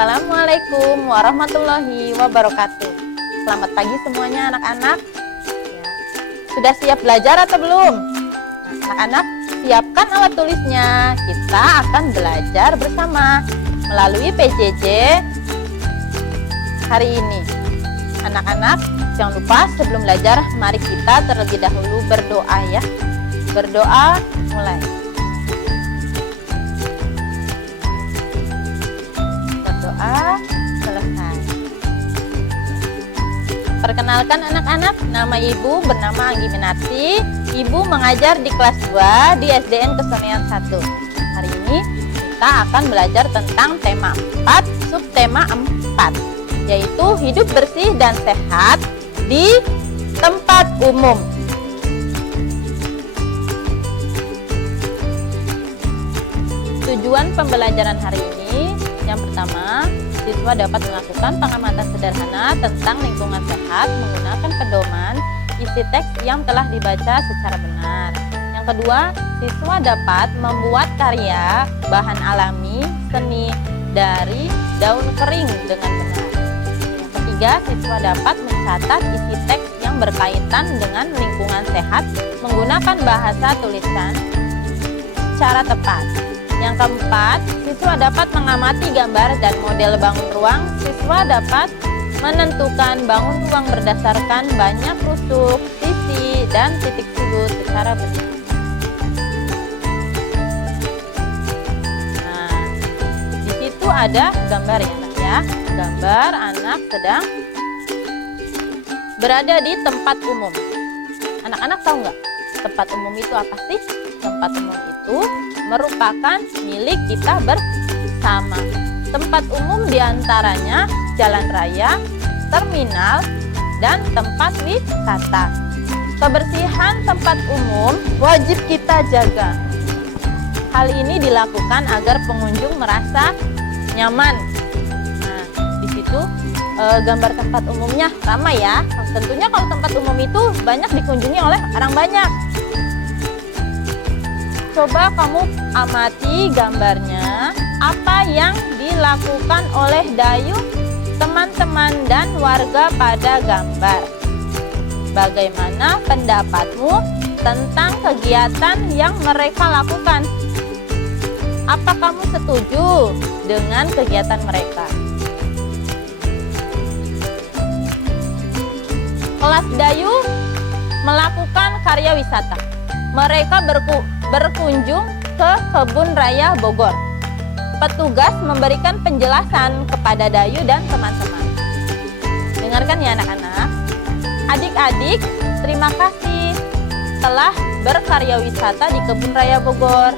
Assalamualaikum warahmatullahi wabarakatuh. Selamat pagi semuanya anak-anak. Ya. Sudah siap belajar atau belum? Nah, anak-anak, siapkan alat tulisnya. Kita akan belajar bersama melalui PJJ hari ini. Anak-anak, jangan lupa sebelum belajar, mari kita terlebih dahulu berdoa ya. Berdoa, mulai. Selesai. Perkenalkan anak-anak, nama Ibu bernama Anggi Minarti. Ibu mengajar di kelas 2 di SDN Kesenian 1. Hari ini kita akan belajar tentang tema 4, subtema 4, yaitu hidup bersih dan sehat di tempat umum. Tujuan pembelajaran hari ini, yang pertama, siswa dapat melakukan pengamatan sederhana tentang lingkungan sehat menggunakan pedoman isi teks yang telah dibaca secara benar. Yang kedua, siswa dapat membuat karya bahan alami seni dari daun kering dengan benar. Yang ketiga, siswa dapat mencatat isi teks yang berkaitan dengan lingkungan sehat menggunakan bahasa tulisan secara tepat. Yang keempat, siswa dapat mengamati gambar dan model bangun ruang. Siswa dapat menentukan bangun ruang berdasarkan banyak rusuk, sisi, dan titik sudut secara benar. Nah, di situ ada gambar ya anak ya. Gambar anak sedang berada di tempat umum. Anak-anak tahu nggak tempat umum itu apa sih? Tempat umum itu merupakan milik kita bersama. Tempat umum diantaranya jalan raya, terminal, dan tempat wisata. Kebersihan tempat umum wajib kita jaga. Hal ini dilakukan agar pengunjung merasa nyaman. Nah, di situ gambar tempat umumnya ramai ya. Tentunya kalau tempat umum itu banyak dikunjungi oleh orang banyak. Coba kamu amati gambarnya, apa yang dilakukan oleh Dayu, teman-teman, dan warga pada gambar. Bagaimana pendapatmu tentang kegiatan yang mereka lakukan? Apa kamu setuju dengan kegiatan mereka? Kelas Dayu melakukan karya wisata. Mereka berkunjung ke Kebun Raya Bogor. Petugas memberikan penjelasan kepada Dayu dan teman-teman. Dengarkan ya anak-anak. Adik-adik, terima kasih telah berkarya wisata di Kebun Raya Bogor.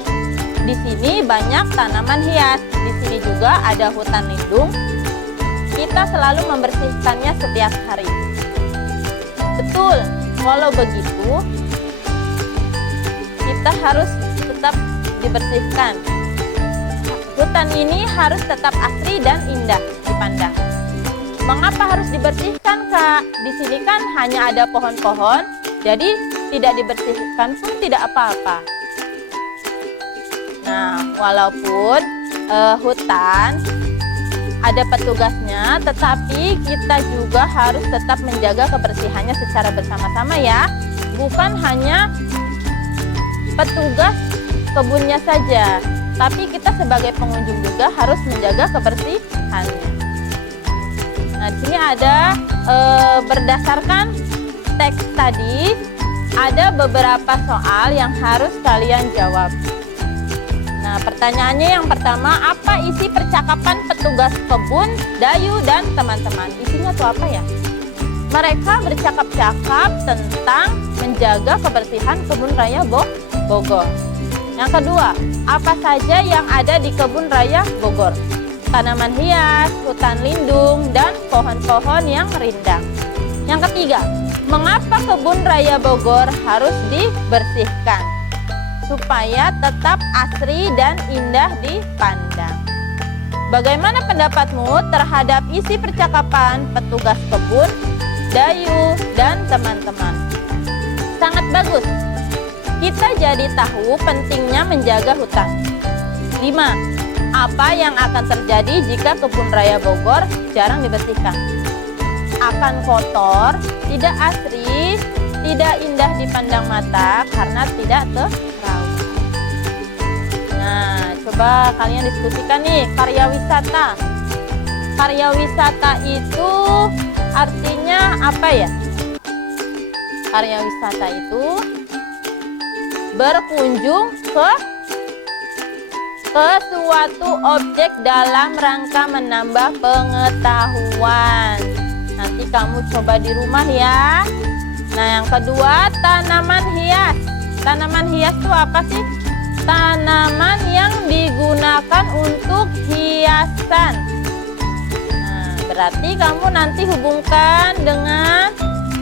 Di sini banyak tanaman hias. Di sini juga ada hutan lindung. Kita selalu membersihkannya setiap hari. Betul, walau begitu, kita harus tetap dibersihkan. Hutan ini harus tetap asri dan indah dipandang. Mengapa harus dibersihkan, Kak? Di sini kan hanya ada pohon-pohon, jadi tidak dibersihkan pun tidak apa-apa. Nah, walaupun hutan ada petugasnya, tetapi kita juga harus tetap menjaga kebersihannya secara bersama-sama ya. Bukan hanya petugas kebunnya saja, tapi kita sebagai pengunjung juga harus menjaga kebersihannya. Nah, di sini ada berdasarkan teks tadi, ada beberapa soal yang harus kalian jawab. Nah, pertanyaannya yang pertama, apa isi percakapan petugas kebun, Dayu, dan teman-teman? Isinya tuh apa ya? Mereka bercakap-cakap tentang menjaga kebersihan Kebun Raya Bogor. Yang kedua, apa saja yang ada di Kebun Raya Bogor? Tanaman hias, hutan lindung, dan pohon-pohon yang rindang. Yang ketiga, mengapa Kebun Raya Bogor harus dibersihkan? Supaya tetap asri dan indah dipandang. Bagaimana pendapatmu terhadap isi percakapan petugas kebun, Dayu, dan teman-teman? Sangat bagus. Kita jadi tahu pentingnya menjaga hutan. 5. Apa yang akan terjadi jika kebun raya Bogor jarang dibersihkan? Akan kotor, tidak asri, tidak indah dipandang mata karena tidak terawat. Nah, coba kalian diskusikan nih, karya wisata. Karya wisata itu artinya apa ya? Karya wisata itu berkunjung ke suatu objek dalam rangka menambah pengetahuan. Nanti kamu coba di rumah ya. Nah, yang kedua, tanaman hias. Tanaman hias itu apa sih? Tanaman yang digunakan untuk hiasan. Nah, berarti kamu nanti hubungkan dengan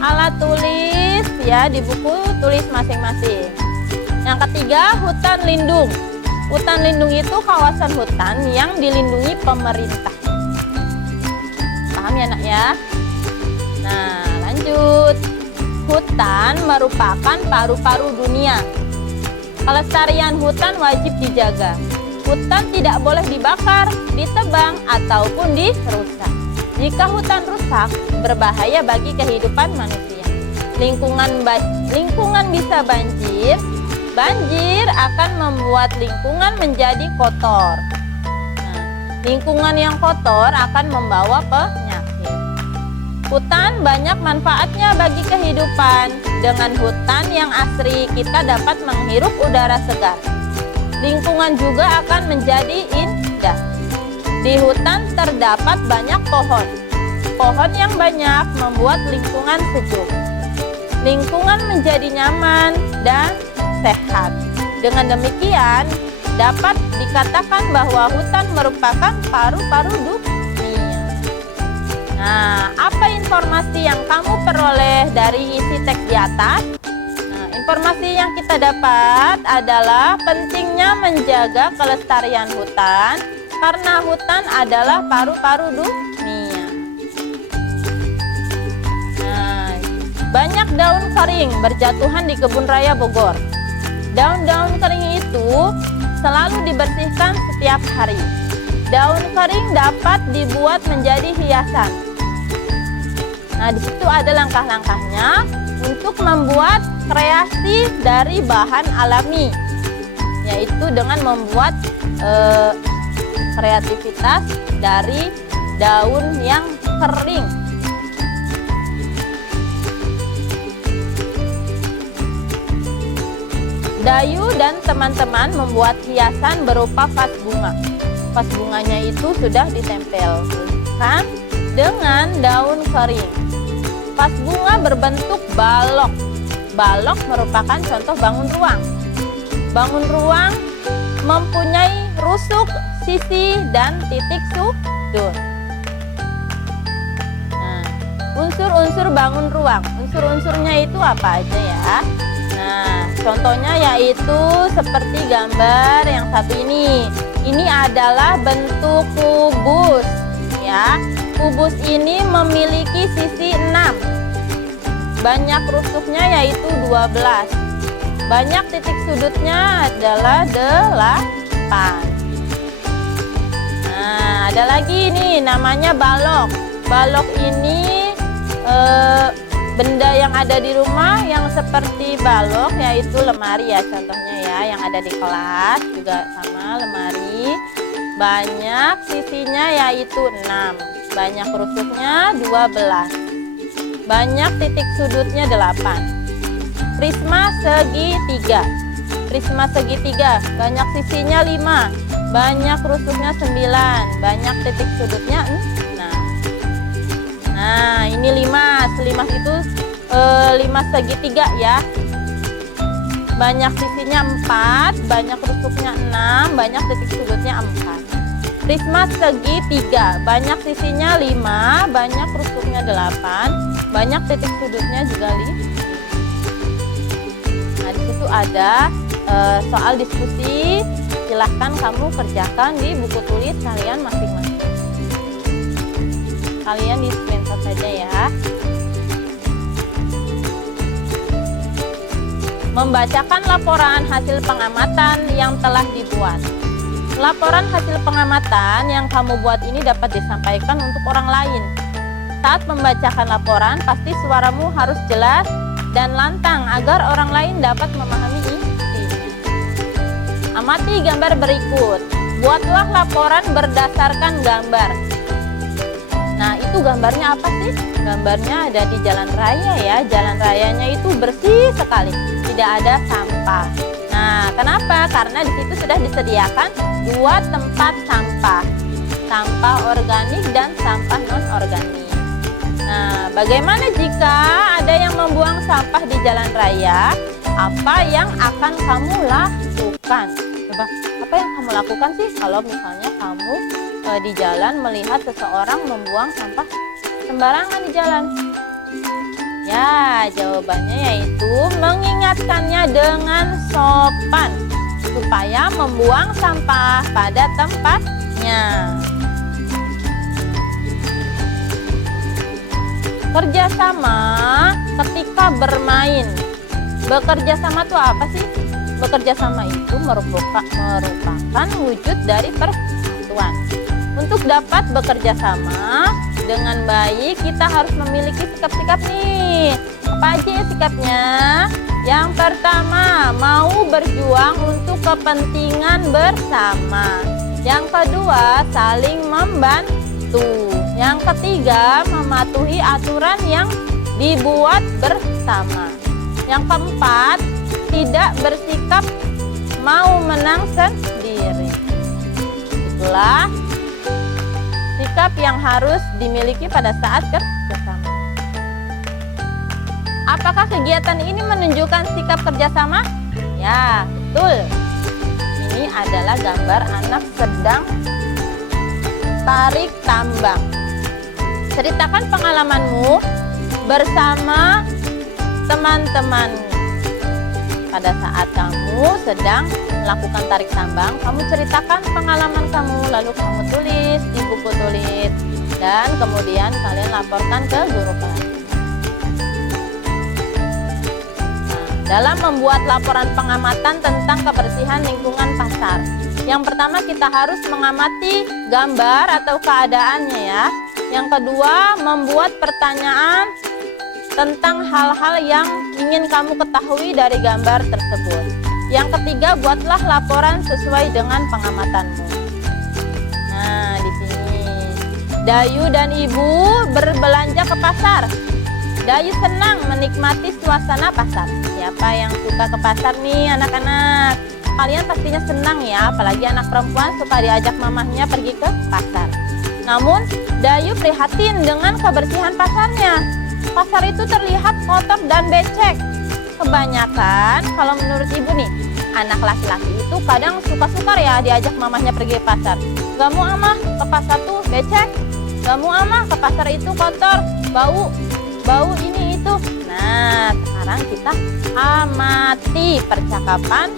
alat tulis ya di buku tulis masing-masing. Yang ketiga, hutan lindung. Hutan lindung itu kawasan hutan yang dilindungi pemerintah. Paham ya nak ya? Nah, lanjut. Hutan merupakan paru-paru dunia. Kelestarian hutan wajib dijaga. Hutan tidak boleh dibakar, ditebang, ataupun dirusak. Jika hutan rusak, berbahaya bagi kehidupan manusia. Lingkungan bisa banjir. Banjir akan membuat lingkungan menjadi kotor. Nah, lingkungan yang kotor akan membawa penyakit. Hutan banyak manfaatnya bagi kehidupan. Dengan hutan yang asri, kita dapat menghirup udara segar. Lingkungan juga akan menjadi indah. Di hutan terdapat banyak pohon. Pohon yang banyak membuat lingkungan sejuk. Lingkungan menjadi nyaman dan sehat. Dengan demikian, dapat dikatakan bahwa hutan merupakan paru-paru dunia. Nah, apa informasi yang kamu peroleh dari isi teks di atas? Nah, informasi yang kita dapat adalah pentingnya menjaga kelestarian hutan karena hutan adalah paru-paru dunia. Nah, banyak daun kering berjatuhan di kebun raya Bogor. Daun-daun kering itu selalu dibersihkan setiap hari. Daun kering dapat dibuat menjadi hiasan. Nah, di situ ada langkah-langkahnya untuk membuat kreasi dari bahan alami, yaitu dengan membuat kreativitas dari daun yang kering. Dayu dan teman-teman membuat hiasan berupa vas bunga. Vas bunganya itu sudah ditempelkan dengan daun kering. Vas bunga berbentuk balok. Balok merupakan contoh bangun ruang. Bangun ruang mempunyai rusuk, sisi, dan titik sudut. Nah, unsur-unsur bangun ruang. Unsur-unsurnya itu apa aja ya? Nah, contohnya yaitu seperti gambar yang satu ini. Ini adalah bentuk kubus ya. Kubus ini memiliki sisi 6. Banyak rusuknya yaitu 12. Banyak titik sudutnya adalah 8. Nah, ada lagi ini namanya balok. Balok ini benda yang ada di rumah yang seperti balok, yaitu lemari ya contohnya ya, yang ada di kelas juga sama lemari. Banyak sisinya yaitu 6, banyak rusuknya 12, banyak titik sudutnya 8. Prisma segitiga. Prisma segitiga banyak sisinya 5, banyak rusuknya 9, banyak titik sudutnya 6. Nah, ini 5 itu 5 segitiga ya. Banyak sisinya 4, banyak rusuknya 6, banyak titik sudutnya 4. Prisma segitiga, banyak sisinya 5, banyak rusuknya 8, banyak titik sudutnya juga 5. Nah, di situ ada soal diskusi. Silahkan kamu kerjakan di buku tulis kalian masing-masing. Kalian di screenshot saja ya. Membacakan laporan hasil pengamatan yang telah dibuat. Laporan hasil pengamatan yang kamu buat ini dapat disampaikan untuk orang lain. Saat membacakan laporan, pasti suaramu harus jelas dan lantang agar orang lain dapat memahami isinya. Amati gambar berikut. Buatlah laporan berdasarkan gambar. Nah, itu gambarnya apa sih? Gambarnya ada di jalan raya ya. Jalan rayanya itu bersih sekali, tidak ada sampah. Nah, kenapa? Karena di situ sudah disediakan dua tempat sampah. Sampah organik dan sampah non-organik. Nah, bagaimana jika ada yang membuang sampah di jalan raya? Apa yang akan kamu lakukan? Coba, apa yang kamu lakukan sih kalau misalnya kamu di jalan melihat seseorang membuang sampah sembarangan di jalan? Ya, jawabannya yaitu mengingatkannya dengan sopan supaya membuang sampah pada tempatnya. Kerjasama ketika bermain. Bekerja sama itu apa sih? Bekerja sama itu merupakan wujud dari persatuan. Untuk dapat bekerja sama dengan baik, kita harus memiliki sikap-sikap nih. Apa aja ya sikapnya? Yang pertama, mau berjuang untuk kepentingan bersama. Yang kedua, saling membantu. Yang ketiga, mematuhi aturan yang dibuat bersama. Yang keempat, tidak bersikap mau menang sendiri. Itulah sikap yang harus dimiliki pada saat kerjasama. Apakah kegiatan ini menunjukkan sikap kerjasama? Ya, betul. Ini adalah gambar anak sedang tarik tambang. Ceritakan pengalamanmu bersama teman-temanmu. Pada saat kamu sedang melakukan tarik tambang, kamu ceritakan pengalaman kamu, lalu kamu tulis di buku tulis, dan kemudian kalian laporkan ke guru kelas. Nah, dalam membuat laporan pengamatan tentang kebersihan lingkungan pasar, yang pertama kita harus mengamati gambar atau keadaannya ya. Yang kedua, membuat pertanyaan tentang hal-hal yang ingin kamu ketahui dari gambar tersebut. Yang ketiga, buatlah laporan sesuai dengan pengamatanmu. Nah, di sini Dayu dan Ibu berbelanja ke pasar. Dayu senang menikmati suasana pasar. Siapa yang suka ke pasar nih anak-anak? Kalian pastinya senang ya, apalagi anak perempuan suka diajak mamahnya pergi ke pasar. Namun, Dayu prihatin dengan kebersihan pasarnya. Pasar itu terlihat kotor dan becek. Kebanyakan, kalau menurut ibu nih, anak laki-laki itu kadang suka sukar ya diajak mamahnya pergi ke pasar. Gak mau amah ke pasar tuh becek. Gak mau amah ke pasar itu kotor, bau ini itu. Nah, sekarang kita amati percakapan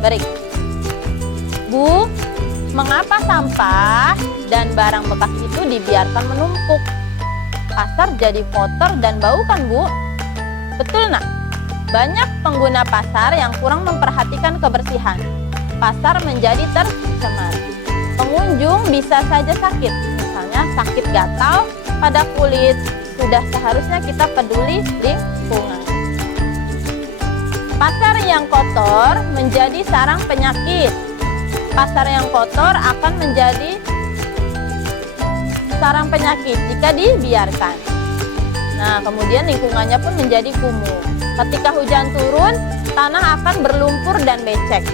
berikut. Bu, mengapa sampah dan barang bekas itu dibiarkan menumpuk? Pasar jadi kotor dan bau kan, Bu? Betul, Nak. Banyak pengguna pasar yang kurang memperhatikan kebersihan. Pasar menjadi tercemar. Pengunjung bisa saja sakit, misalnya sakit gatal pada kulit. Sudah seharusnya kita peduli lingkungan. Pasar yang kotor menjadi sarang penyakit. Pasar yang kotor akan menjadi sarang penyakit jika dibiarkan. Nah, kemudian lingkungannya pun menjadi kumuh. Ketika hujan turun, tanah akan berlumpur dan becek.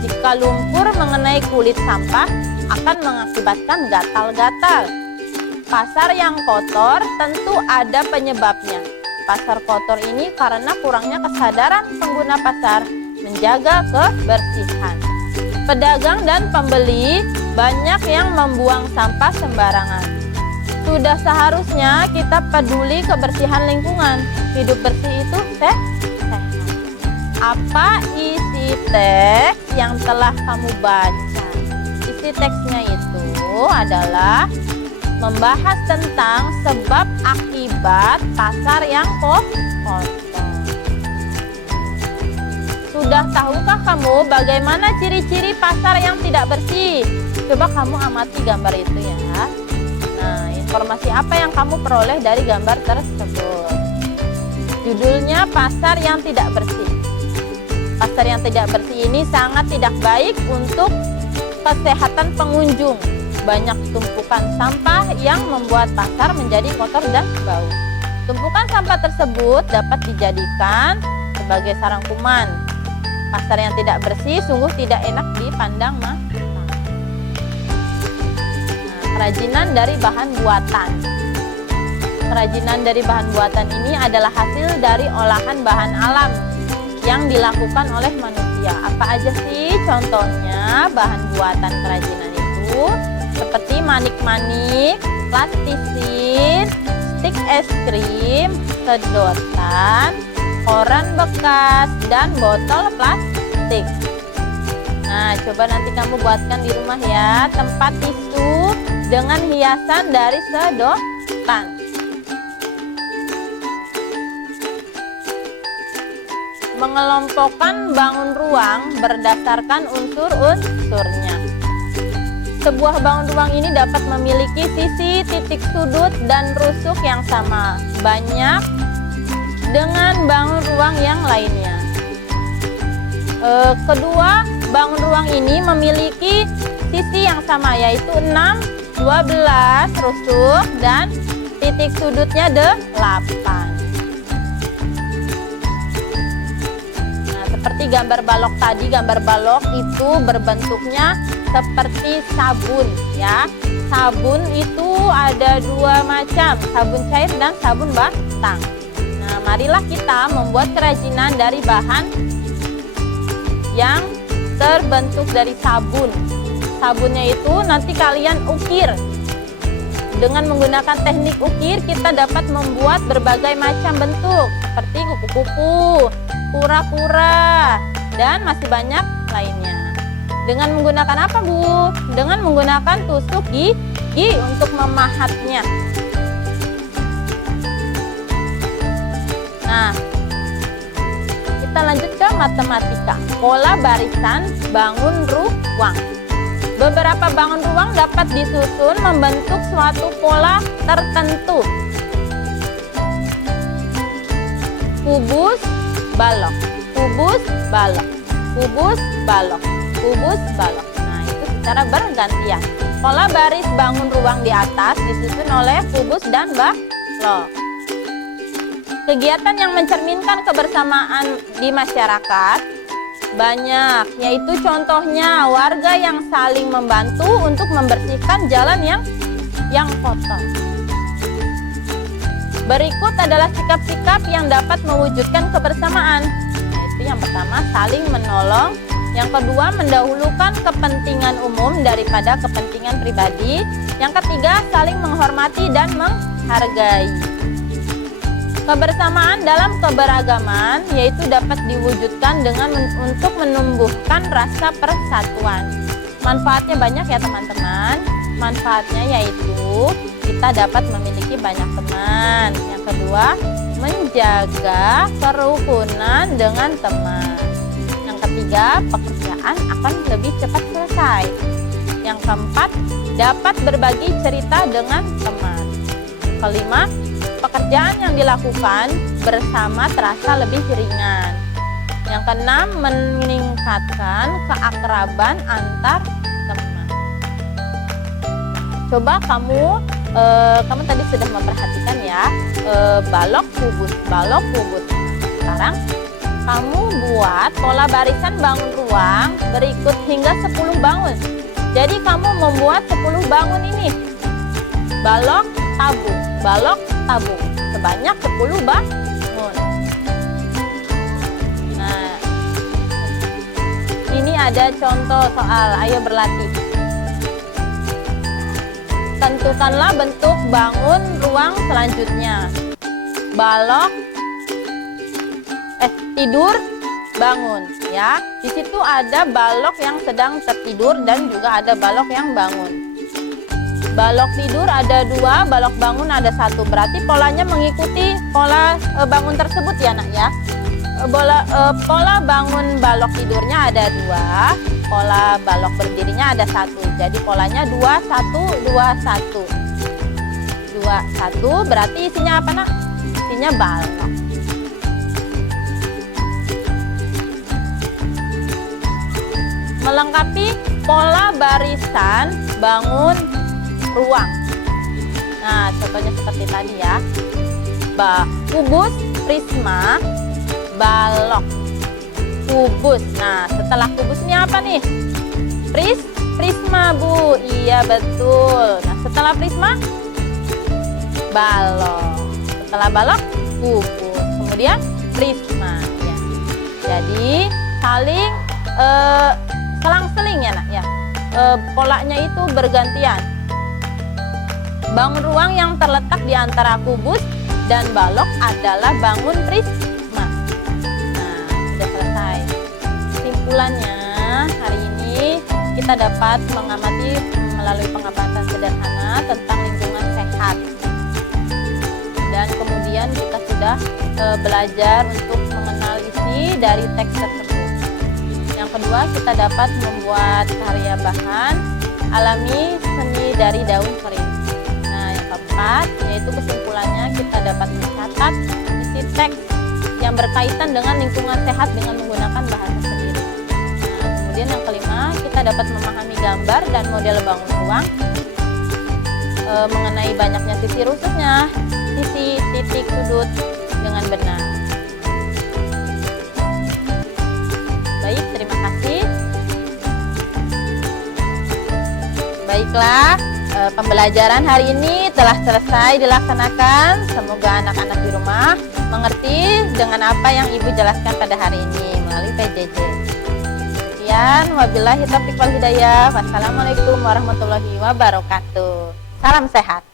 Jika lumpur mengenai kulit sampah, akan mengakibatkan gatal-gatal. Pasar yang kotor tentu ada penyebabnya. Pasar kotor ini karena kurangnya kesadaran pengguna pasar menjaga kebersihan. Pedagang dan pembeli banyak yang membuang sampah sembarangan. Sudah seharusnya kita peduli kebersihan lingkungan. Hidup bersih itu sehat. Apa isi teks yang telah kamu baca? Isi teksnya itu adalah membahas tentang sebab akibat pasar yang kotor. Sudah tahukah kamu bagaimana ciri-ciri pasar yang tidak bersih? Coba kamu amati gambar itu ya. Nah, informasi apa yang kamu peroleh dari gambar tersebut? Judulnya pasar yang tidak bersih. Pasar yang tidak bersih ini sangat tidak baik untuk kesehatan pengunjung. Banyak tumpukan sampah yang membuat pasar menjadi kotor dan bau. Tumpukan sampah tersebut dapat dijadikan sebagai sarang kuman. Pasar yang tidak bersih sungguh tidak enak dipandang mata. Nah, kerajinan dari bahan buatan. Kerajinan dari bahan buatan ini adalah hasil dari olahan bahan alam yang dilakukan oleh manusia. Apa aja sih contohnya bahan buatan kerajinan itu? Seperti manik-manik, plastisin, stik es krim, sedotan, koran bekas, dan botol plastik. Nah, coba nanti kamu buatkan di rumah ya, tempat tisu dengan hiasan dari sedotan. Mengelompokkan bangun ruang berdasarkan unsur-unsurnya. Sebuah bangun ruang ini dapat memiliki sisi, titik sudut, dan rusuk yang sama, banyak dengan bangun ruang yang lainnya. Kedua, bangun ruang ini memiliki sisi yang sama, yaitu 6, 12 rusuk, dan titik sudutnya 8. Seperti gambar balok tadi, gambar balok itu berbentuknya seperti sabun ya. Sabun itu ada 2 macam, sabun cair dan sabun batang. Nah, marilah kita membuat kerajinan dari bahan yang terbentuk dari sabun. Sabunnya itu nanti kalian ukir. Dengan menggunakan teknik ukir kita dapat membuat berbagai macam bentuk seperti kupu-kupu, kura-kura, dan masih banyak lainnya. Dengan menggunakan apa, Bu? Dengan menggunakan tusuk gigi untuk memahatnya. Nah, kita lanjut ke matematika. Pola barisan bangun ruang. Beberapa bangun ruang dapat disusun membentuk suatu pola tertentu. Kubus, balok, kubus, balok, kubus, balok, kubus, balok. Nah, itu secara bergantian. Pola baris bangun ruang di atas disusun oleh kubus dan balok. Kegiatan yang mencerminkan kebersamaan di masyarakat banyak, yaitu contohnya warga yang saling membantu untuk membersihkan jalan yang kotor. Berikut adalah sikap-sikap yang dapat mewujudkan kebersamaan. Yaitu yang pertama, saling menolong. Yang kedua, mendahulukan kepentingan umum daripada kepentingan pribadi. Yang ketiga, saling menghormati dan menghargai. Kebersamaan dalam keberagaman yaitu dapat diwujudkan dengan untuk menumbuhkan rasa persatuan. Manfaatnya banyak ya teman-teman. Manfaatnya yaitu kita dapat memiliki banyak teman. Yang kedua, menjaga kerukunan dengan teman. Yang ketiga, pekerjaan akan lebih cepat selesai. Yang keempat, dapat berbagi cerita dengan teman. Kelima, pekerjaan yang dilakukan bersama terasa lebih ringan. Yang keenam, meningkatkan keakraban antar teman. Coba kamu tadi sudah memperhatikan ya, balok kubus, balok kubus. Sekarang kamu buat pola barisan bangun ruang berikut hingga 10 bangun. Jadi kamu membuat 10 bangun ini. Balok, tabung, balok, tabung. Sebanyak 10 bangun. Nah, ini ada contoh soal, ayo berlatih. Tentukanlah bentuk bangun ruang selanjutnya. Balok, tidur, bangun ya. Di situ ada balok yang sedang tertidur dan juga ada balok yang bangun. Balok tidur ada 2, balok bangun ada 1. Berarti polanya mengikuti pola bangun tersebut ya nak ya. pola bangun balok tidurnya ada 2, pola balok berdirinya ada 1. Jadi polanya 2 1 2 1. 2 1 berarti isinya apa, Nak? Isinya balok. Melengkapi pola barisan bangun ruang. Nah, contohnya seperti tadi ya. Kubus, prisma, balok. Kubus. Nah, setelah kubus ini apa nih? Prisma, Bu. Iya, betul. Nah, setelah prisma, balok. Setelah balok, kubus. Kemudian prisma. Ya. Jadi saling selang-seling ya, Nak ya. Polanya itu bergantian. Bangun ruang yang terletak di antara kubus dan balok adalah bangun prisma. Nah, sudah selesai. Kesimpulannya, hari ini kita dapat mengamati melalui pengamatan sederhana tentang lingkungan sehat. Dan kemudian kita sudah belajar untuk mengenal isi dari teks tersebut. Yang kedua, kita dapat membuat karya bahan alami seni dari daun kering. Nah, yang keempat, yaitu kesimpulannya kita dapat mencatat isi teks yang berkaitan dengan lingkungan sehat dengan menggunakan bahasa sendiri. Nah, kemudian yang kelima, kita dapat memahami gambar dan model bangun ruang mengenai banyaknya sisi rusuknya, sisi titik sudut dengan benar. Baik, terima kasih. Baiklah, pembelajaran hari ini telah selesai dilaksanakan. Semoga anak-anak di rumah mengerti dengan apa yang Ibu jelaskan pada hari ini melalui PJJ. Sekian, wabillahi taufiq wal hidayah. Wassalamualaikum warahmatullahi wabarakatuh. Salam sehat.